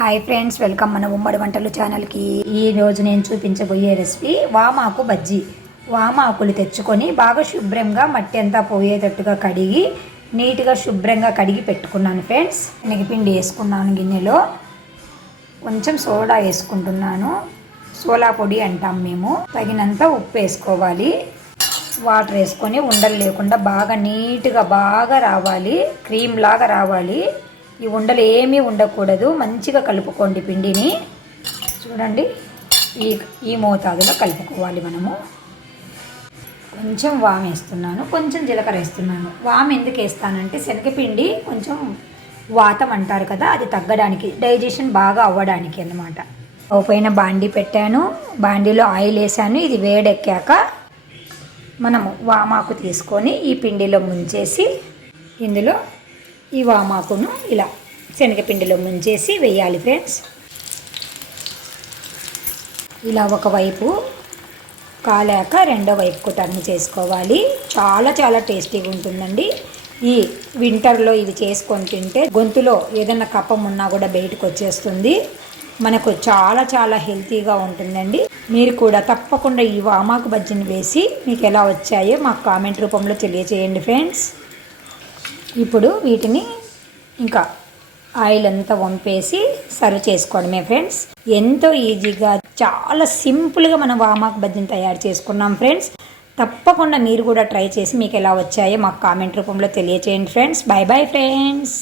Hi friends, welcome మన ఉమ్మడి వంటలు ఛానల్కి. ఈరోజు నేను చూపించబోయే రెసిపీ వామాకు బజ్జీ. వామాకులు తెచ్చుకొని బాగా శుభ్రంగా మట్టి అంతా పోయేటట్టుగా కడిగి నీట్గా శుభ్రంగా కడిగి పెట్టుకున్నాను ఫ్రెండ్స్. శనగపిండి వేసుకున్నాను గిన్నెలో, కొంచెం సోడా వేసుకుంటున్నాను. సోలా పొడి అంటాం మేము. తగినంత ఉప్పు వేసుకోవాలి. వాటర్ వేసుకొని ఉండలు లేకుండా బాగా నీట్గా బాగా రావాలి, క్రీమ్ లాగా రావాలి. ఈ ఉండలు ఏమీ ఉండకూడదు. మంచిగా కలుపుకోండి పిండిని. చూడండి, ఈ మోతాదులో కలుపుకోవాలి మనము. కొంచెం వాము వేస్తున్నాను, కొంచెం జీలకర్ర వేస్తున్నాను. వాము ఎందుకు వేస్తానంటే శనగపిండి కొంచెం వాతం అంటారు కదా, అది తగ్గడానికి, డైజెషన్ బాగా అవ్వడానికి అన్నమాట. పైన బాండీ పెట్టాను, బాండీలో ఆయిల్ వేసాను. ఇది వేడెక్కాక మనము వామాకు తీసుకొని ఈ పిండిలో ముంచేసి ఇందులో ఈ వామాకును ఇలా శనగపిండిలో ముంచేసి వేయాలి ఫ్రెండ్స్. ఇలా ఒకవైపు కాలాక రెండో వైపుకు టర్న్ చేసుకోవాలి. చాలా చాలా టేస్టీగా ఉంటుందండి. ఈ వింటర్లో ఇది చేసుకొని తింటే గొంతులో ఏదైనా కఫం ఉన్నా కూడా బయటకు వచ్చేస్తుంది. మనకు చాలా చాలా హెల్తీగా ఉంటుందండి. మీరు కూడా తప్పకుండా ఈ వామాకు బజ్జీని వేసి మీకు ఎలా వచ్చాయో మాకు కామెంట్ రూపంలో తెలియజేయండి ఫ్రెండ్స్. ఇప్పుడు వీటిని ఇంకా ఆయిల్ అంతా వంపేసి సర్వ్ చేసుకోవడమే ఫ్రెండ్స్. ఎంతో ఈజీగా చాలా సింపుల్గా మనం వామాకు బజ్జీని తయారు చేసుకున్నాం ఫ్రెండ్స్. తప్పకుండా మీరు కూడా ట్రై చేసి మీకు ఎలా వచ్చాయో మాకు కామెంట్ రూపంలో తెలియజేయండి ఫ్రెండ్స్. Bye bye friends.